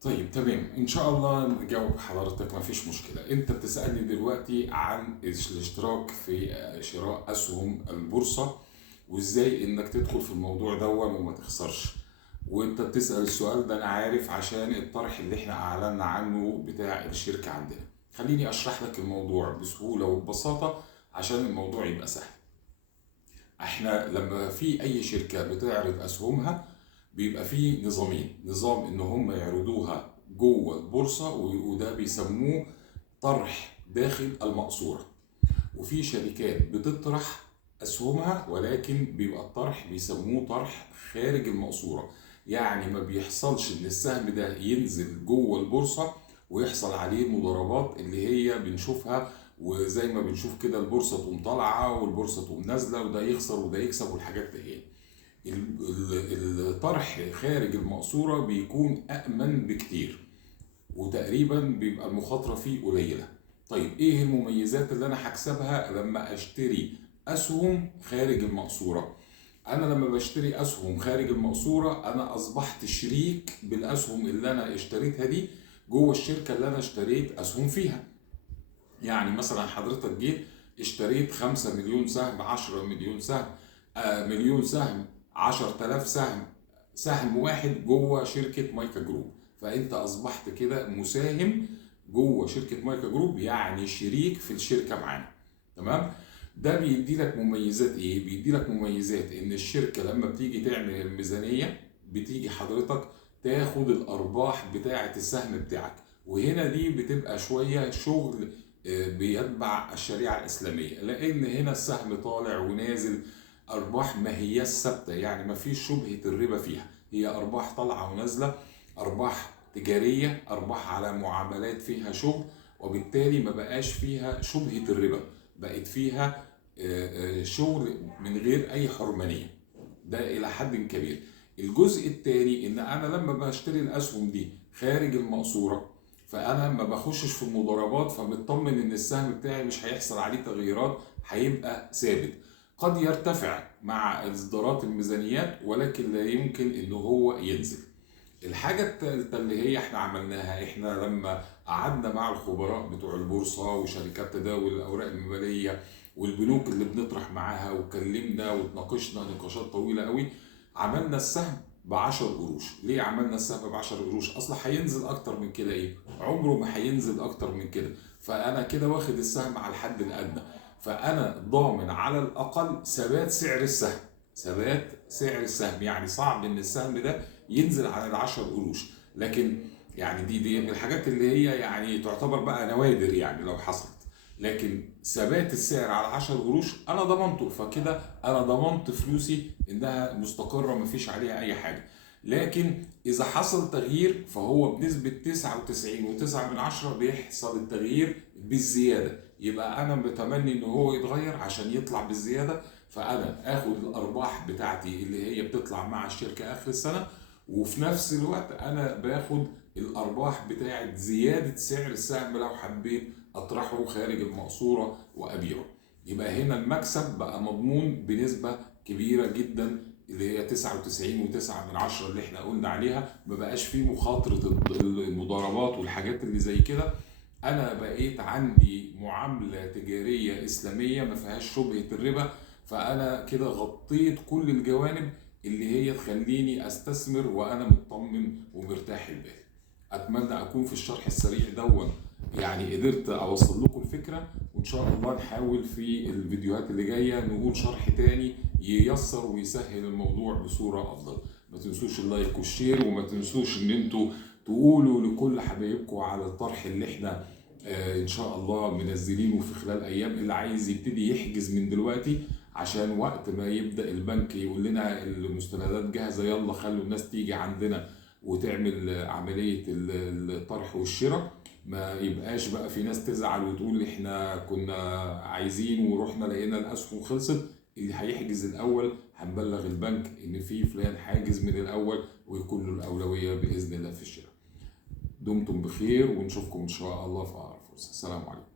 طيب تمام، ان شاء الله نجاوب حضرتك، ما فيش مشكله. انت بتسالني دلوقتي عن الاشتراك في شراء اسهم البورصه، وازاي انك تدخل في الموضوع دون وما تخسرش. وانت بتسال السؤال ده انا عارف عشان الطرح اللي احنا اعلنا عنه بتاع الشركه عندنا. خليني اشرح لك الموضوع بسهوله وببساطه عشان الموضوع يبقى سهل. احنا لما في اي شركه بتعرض اسهمها بيبقى فيه نظامين، نظام ان هم يعرضوها جوه البورصه وده بيسموه طرح داخل المقصوره، وفي شركات بتطرح اسهمها ولكن بيبقى الطرح بيسموه طرح خارج المقصوره. يعني ما بيحصلش ان السهم ده ينزل جوه البورصه ويحصل عليه المضاربات اللي هي بنشوفها، وزي ما بنشوف كده البورصه تقوم طالعه والبورصه تقوم نازله وده يخسر وده يكسب والحاجات دي. الطرح خارج المقصورة بيكون أأمن بكتير، وتقريبا بيبقى المخاطرة فيه قليلة. طيب ايه المميزات اللي انا هكسبها لما اشتري اسهم خارج المقصورة؟ انا لما بشتري اسهم خارج المقصورة انا اصبحت شريك بالاسهم اللي انا اشتريتها دي جوه الشركة اللي انا اشتريت اسهم فيها. يعني مثلا حضرتك جيت اشتريت 5 مليون سهم، 10 مليون سهم، مليون سهم، 10,000 سهم، سهم واحد جوه شركة مايكا جروب، فانت اصبحت كده مساهم جوه شركة مايكا جروب، يعني شريك في الشركة معانا. تمام؟ ده بيدي لك مميزات ايه؟ بيدي لك مميزات ان الشركة لما بتيجي تعمل الميزانية بتيجي حضرتك تاخد الارباح بتاعة السهم بتاعك، وهنا دي بتبقى شوية شغل بيتبع الشريعة الإسلامية، لأن هنا السهم طالع ونازل، أرباح ما هي ثابتة، يعني ما فيش شبهة الربا فيها، هي أرباح طالعة ونازلة، أرباح تجارية، أرباح على معاملات فيها شغل، وبالتالي ما بقاش فيها شبهة الربا، بقت فيها شغل من غير أي حرمانية. ده إلى حد كبير. الجزء الثاني إن أنا لما بشتري الأسهم دي خارج المقصورة فانا ما بخشش في المضاربات، فمطمن ان السهم بتاعي مش هيحصل عليه تغييرات، هيبقى ثابت. قد يرتفع مع اصدارات الميزانيات ولكن لا يمكن ان هو ينزل. الحاجة الثالثة اللي هي احنا عملناها، احنا لما قعدنا مع الخبراء بتوع البورصة وشركات تداول الاوراق المالية والبنوك اللي بنطرح معاها وكلمنا واتناقشنا نقاشات طويلة قوي، عملنا السهم ب 10 قروش. ليه عملنا السهم ب 10 قروش؟ اصلا هينزل اكتر من كده ايه؟ عمره ما هينزل اكتر من كده، فانا كده واخد السهم على الحد الادنى، فانا ضامن على الاقل ثبات سعر السهم. ثبات سعر السهم يعني صعب ان السهم ده ينزل عن ال10 قروش، لكن يعني دي من الحاجات اللي هي يعني تعتبر بقى نوادر يعني لو حصلت، لكن ثبات السعر على 10 قروش انا ضمنته، فكده انا ضمنت فلوسي انها مستقره مفيش عليها اي حاجه. لكن اذا حصل تغيير فهو بنسبه 99.9 بيحصل التغيير بالزياده، يبقى انا بتمني ان هو يتغير عشان يطلع بالزياده، فانا اخد الارباح بتاعتي اللي هي بتطلع مع الشركه اخر السنه، وفي نفس الوقت انا باخد الارباح بتاعت زياده سعر السهم لو حبيت اطرحه خارج المقصوره وابيعه. يبقى هنا المكسب بقى مضمون بنسبه كبيره جدا اللي هي 99.9 اللي احنا قلنا عليها، ما بقاش فيه مخاطره المضاربات والحاجات اللي زي كده. انا بقيت عندي معامله تجاريه اسلاميه ما فيهاش شبهه الربا، فانا كده غطيت كل الجوانب اللي هي تخليني استثمر وانا مطمن ومرتاح البال. اتمنى اكون في الشرح السريع دون يعني قدرت اوصل لكم الفكره، وان شاء الله نحاول في الفيديوهات اللي جايه نقول شرح تاني ييسر ويسهل الموضوع بصوره افضل. ما تنسوش اللايك والشير، وما تنسوش ان انتوا تقولوا لكل حبايبكم على الطرح اللي احنا ان شاء الله منزلينه في خلال ايام، اللي عايز يبتدي يحجز من دلوقتي عشان وقت ما يبدا البنك يقول لنا المستندات جاهزه يلا خلوا الناس تيجي عندنا وتعمل عمليه الطرح والشراء، ما يبقاش بقى في ناس تزعل وتقول احنا كنا عايزين ورحنا لقينا الاسهم خلصت. اللي هيحجز الاول هنبلغ البنك ان في فلان حاجز من الاول ويكون له الاولويه باذن الله في الشراء. دمتم بخير ونشوفكم ان شاء الله في اقرب فرصه. السلام عليكم.